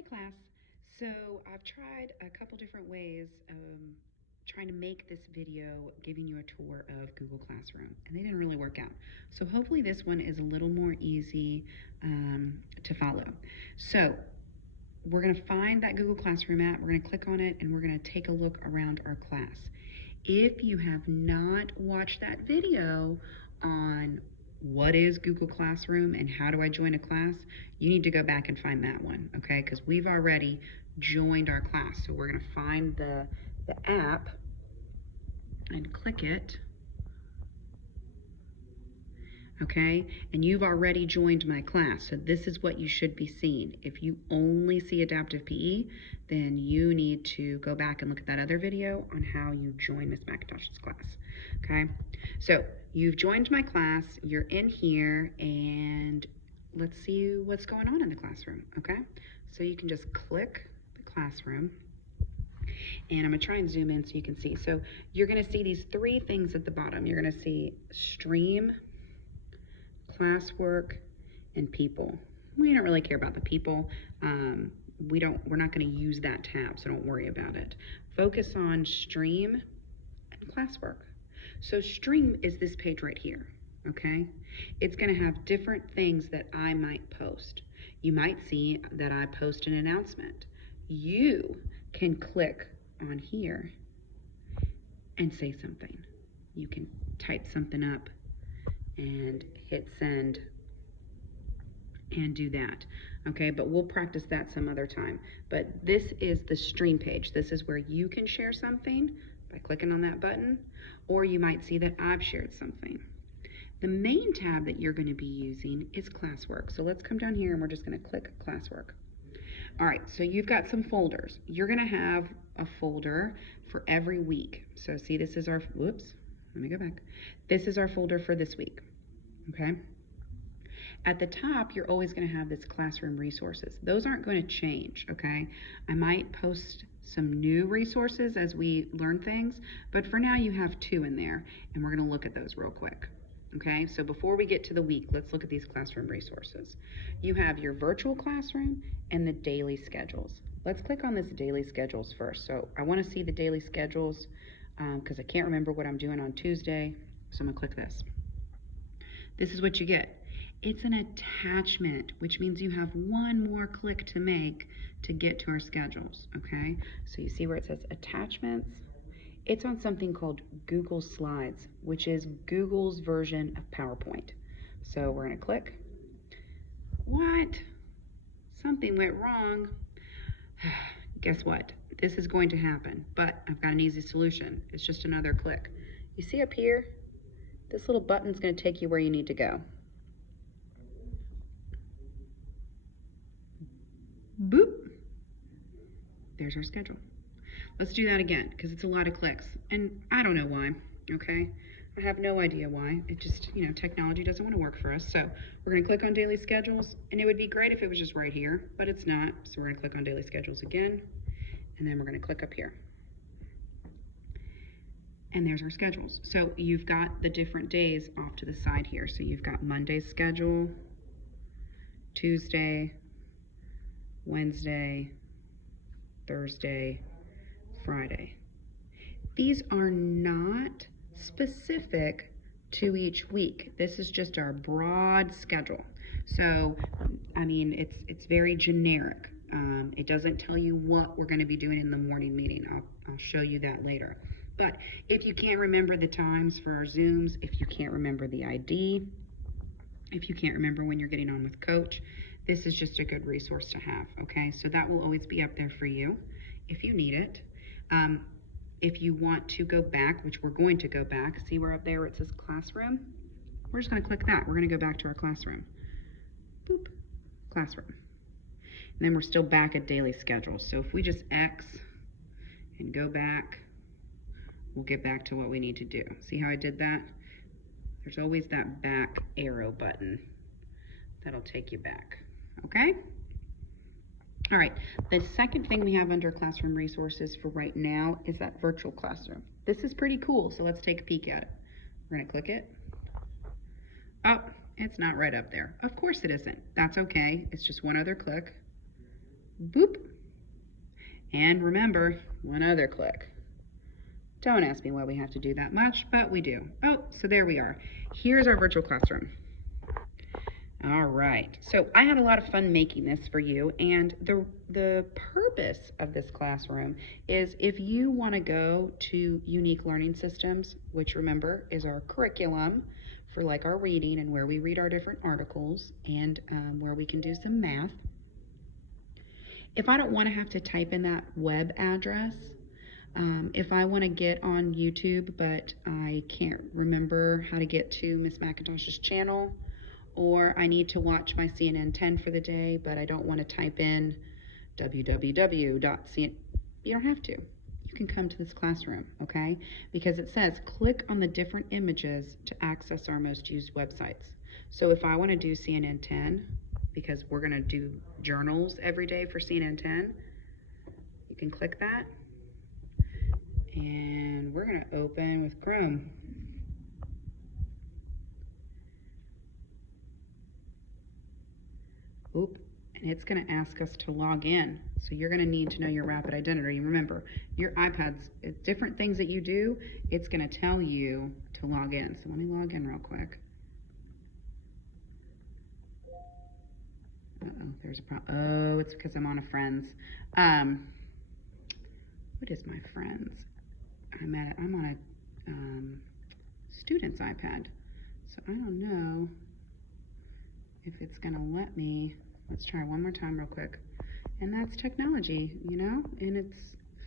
Hey class, so I've tried a couple different ways trying to make this video giving you a tour of Google Classroom, and they didn't really work out. So hopefully this one is a little more easy to follow. So we're going to find that Google Classroom app, we're going to click on it, and we're going to take a look around our class. If you have not watched that video on what is Google Classroom and how do I join a class, you need to go back and find that one, okay? Because we've already joined our class. So we're going to find the app and click it, okay? And you've already joined my class, so this is what you should be seeing. If you only see Adaptive PE, then you need to go back and look at that other video on how you join Miss MacIntosh's class, okay? So you've joined my class, you're in here, and let's see what's going on in the classroom, okay? So you can just click the classroom, and I'm gonna try and zoom in so you can see. So you're gonna see these three things at the bottom. You're gonna see stream, classwork, and people. We don't really care about the people. We're not going to use that tab, so don't worry about it. Focus on stream and classwork. So stream is this page right here, okay? It's going to have different things that I might post. You might see that I post an announcement. You can click on here and say something. You can type something up and hit send and do that, okay? But we'll practice that some other time. But this is the stream page. This is where you can share something by clicking on that button, or you might see that I've shared something. The main tab that you're going to be using is classwork. So let's come down here and we're just going to click classwork. All right, so you've got some folders. You're going to have a folder for every week. So see, this is our, whoops, let me go back. This is our folder for this week, okay? At the top, you're always going to have this classroom resources. Those aren't going to change, okay? I might post some new resources as we learn things, but for now you have two in there, and we're going to look at those real quick. Okay, so before we get to the week, let's look at these classroom resources. You have your virtual classroom and the daily schedules. Let's click on this daily schedules first. So I want to see the daily schedules because I can't remember what I'm doing on Tuesday, so I'm going to click this. This is what you get. It's an attachment, which means you have one more click to make to get to our schedules, okay? So you see where it says attachments? It's on something called Google Slides, which is Google's version of PowerPoint. So we're gonna click. What? Something went wrong. Guess what? This is going to happen, but I've got an easy solution. It's just another click. You see up here? This little button's gonna take you where you need to go. Boop. There's our schedule. Let's do that again because it's a lot of clicks and I don't know why, okay? I have no idea why. It just, technology doesn't want to work for us. So we're going to click on daily schedules, and it would be great if it was just right here, but it's not. So we're going to click on daily schedules again, and then we're going to click up here. And there's our schedules. So you've got the different days off to the side here. So you've got Monday's schedule, Tuesday, Wednesday, Thursday, Friday. These are not specific to each week. This is just our broad schedule. So, I mean, it's very generic. It doesn't tell you what we're going to be doing in the morning meeting. I'll show you that later. But if you can't remember the times for our Zooms, if you can't remember the ID, if you can't remember when you're getting on with Coach, this is just a good resource to have, okay? So that will always be up there for you if you need it. If you want to go back, which we're going to go back, see where up there it says classroom? We're just going to click that. We're going to go back to our classroom. Boop, classroom. And then we're still back at daily schedules. So if we just X and go back, we'll get back to what we need to do. See how I did that? There's always that back arrow button that'll take you back, okay? All right, the second thing we have under classroom resources for right now is that virtual classroom. This is pretty cool, so let's take a peek at it. We're gonna click it. Oh, it's not right up there. Of course it isn't. That's okay, it's just one other click. Boop. And remember, one other click. Don't ask me why we have to do that much, but we do. Oh, so there we are. Here's our virtual classroom. All right, so I had a lot of fun making this for you, and the purpose of this classroom is if you want to go to Unique Learning Systems, which remember is our curriculum for like our reading and where we read our different articles and where we can do some math. If I don't want to have to type in that web address, if I want to get on YouTube but I can't remember how to get to Miss MacIntosh's channel, or I need to watch my CNN 10 for the day, but I don't want to type in www.cn. You don't have to. You can come to this classroom, okay? Because it says click on the different images to access our most used websites. So if I want to do CNN 10, because we're going to do journals every day for CNN 10, you can click that. And we're going to open with Chrome. Oop, and it's going to ask us to log in. So you're going to need to know your rapid identity. Remember, your iPads, different things that you do, it's going to tell you to log in. So let me log in real quick. Uh-oh, there's a problem. Oh, it's because I'm on a Friends. What is my Friends? I'm on a student's iPad. So I don't know if it's going to let me. Let's try one more time real quick. And that's technology, you know, in its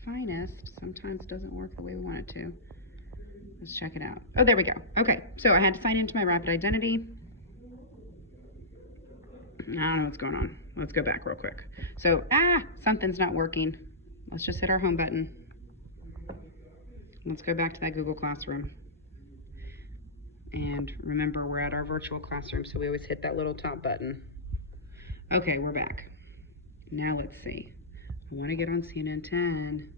finest. Sometimes it doesn't work the way we want it to. Let's check it out. Oh, there we go. Okay, so I had to sign into my rapid identity. I don't know what's going on. Let's go back real quick. So, something's not working. Let's just hit our home button. Let's go back to that Google Classroom. And remember, we're at our virtual classroom, so we always hit that little top button. Okay, we're back. Now let's see. I want to get on CNN 10.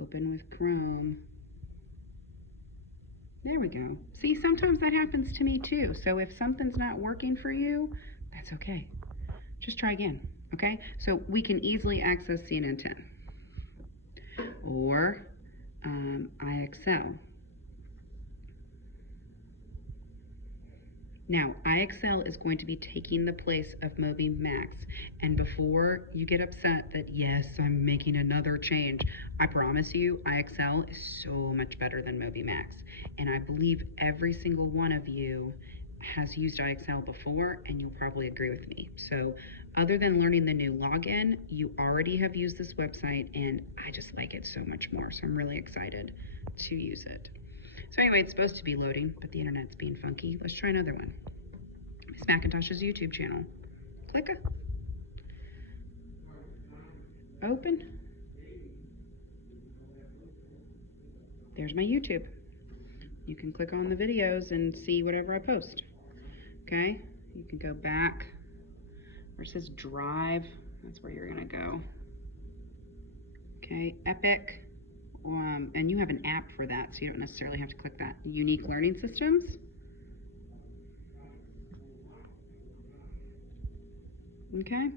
Open with Chrome. There we go. See, sometimes that happens to me too. So if something's not working for you, that's okay. Just try again, okay? So we can easily access CNN 10 or iXL. Now, iXL is going to be taking the place of Moby Max. And before you get upset that, yes, I'm making another change, I promise you, iXL is so much better than Moby Max. And I believe every single one of you has used iXL before, and you'll probably agree with me. So other than learning the new login, you already have used this website, and I just like it so much more. So I'm really excited to use it. So anyway, it's supposed to be loading, but the internet's being funky. Let's try another one. Miss MacIntosh's YouTube channel. Click it. Open. There's my YouTube. You can click on the videos and see whatever I post. Okay? You can go back where it says Drive. That's where you're going to go. Okay, Epic. And you have an app for that, so you don't necessarily have to click that. Unique Learning Systems. Okay,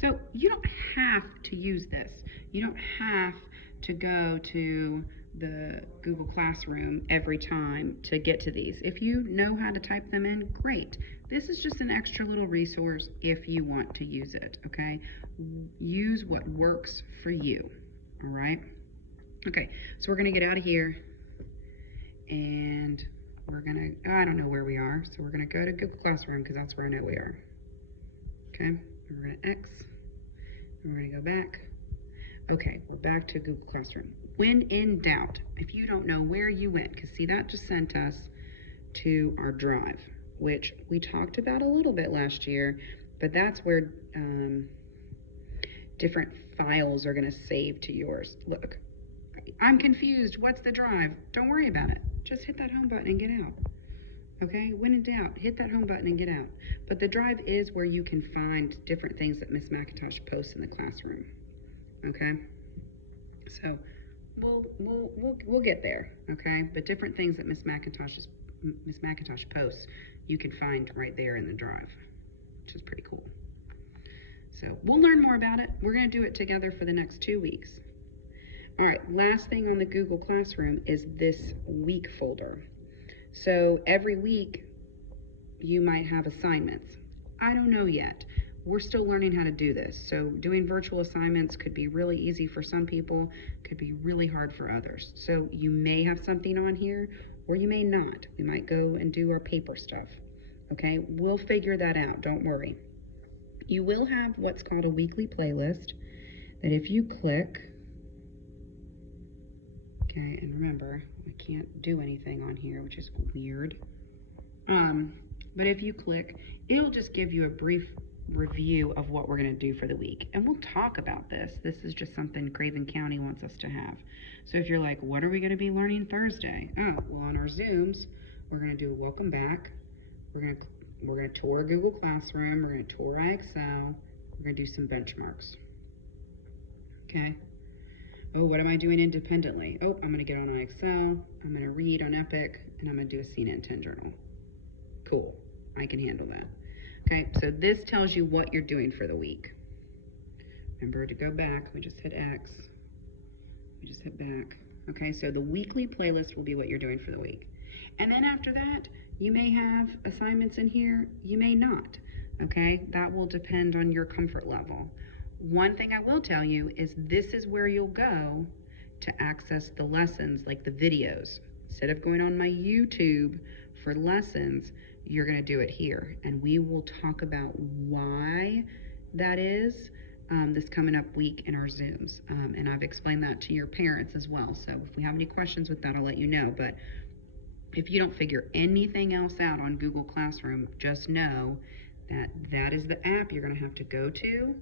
so you don't have to use this. You don't have to go to the Google Classroom every time to get to these. If you know how to type them in, great. This is just an extra little resource if you want to use it, okay? Use what works for you, all right? Okay, so we're going to get out of here, and we're going to, I don't know where we are, so we're going to go to Google Classroom because that's where I know we are. Okay, we're going to X, and we're going to go back. Okay, we're back to Google Classroom. When in doubt, if you don't know where you went, because see, that just sent us to our drive, which we talked about a little bit last year, but that's where different files are going to save to yours. Look. I'm confused. What's the drive? Don't worry about it. Just hit that home button and get out. Okay? When in doubt, hit that home button and get out. But the drive is where you can find different things that Miss MacIntosh posts in the classroom. Okay? So we'll get there. Okay? But different things that Miss MacIntosh posts, you can find right there in the drive, which is pretty cool. So we'll learn more about it. We're going to do it together for the next 2 weeks. All right, last thing on the Google Classroom is this week folder. So every week you might have assignments. I don't know yet. We're still learning how to do this. So doing virtual assignments could be really easy for some people, could be really hard for others. So you may have something on here or you may not. We might go and do our paper stuff. Okay, we'll figure that out, don't worry. You will have what's called a weekly playlist that if you click, okay, and remember, I can't do anything on here, which is weird. But if you click, it'll just give you a brief review of what we're going to do for the week. And we'll talk about this. This is just something Craven County wants us to have. So if you're like, what are we going to be learning Thursday? Oh, well, on our Zooms, we're going to do a welcome back. We're going to tour Google Classroom. We're going to tour iExcel. We're going to do some benchmarks. Okay. Oh, what am I doing independently? Oh, I'm going to get on iExcel. I'm going to read on Epic, and I'm going to do a CNET 10 journal. Cool. I can handle that. Okay, so this tells you what you're doing for the week. Remember to go back. We just hit X. We just hit back. Okay, so the weekly playlist will be what you're doing for the week. And then after that, you may have assignments in here. You may not. Okay, that will depend on your comfort level. One thing I will tell you is this is where you'll go to access the lessons, like the videos. Instead of going on my YouTube for lessons, you're going to do it here. And we will talk about why that is this coming up week in our Zooms. And I've explained that to your parents as well. So if we have any questions with that, I'll let you know. But if you don't figure anything else out on Google Classroom, just know that that is the app you're going to have to go to,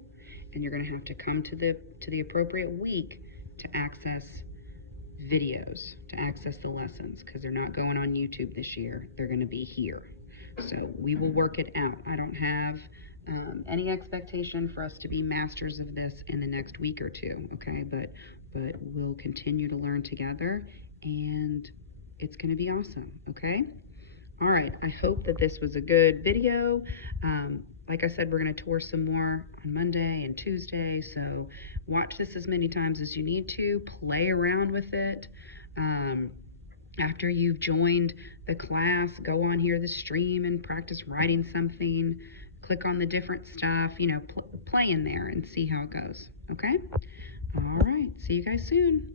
and you're going to have to come to the appropriate week to access videos, to access the lessons, because they're not going on YouTube this year. They're going to be here. So we will work it out. I don't have any expectation for us to be masters of this in the next week or two, okay? But we'll continue to learn together, and it's going to be awesome, okay? All right, I hope that this was a good video. Like I said, we're going to tour some more on Monday and Tuesday, so watch this as many times as you need to. Play around with it. After you've joined the class, go on here, the stream, and practice writing something. Click on the different stuff, you know, play in there and see how it goes, okay? All right, see you guys soon.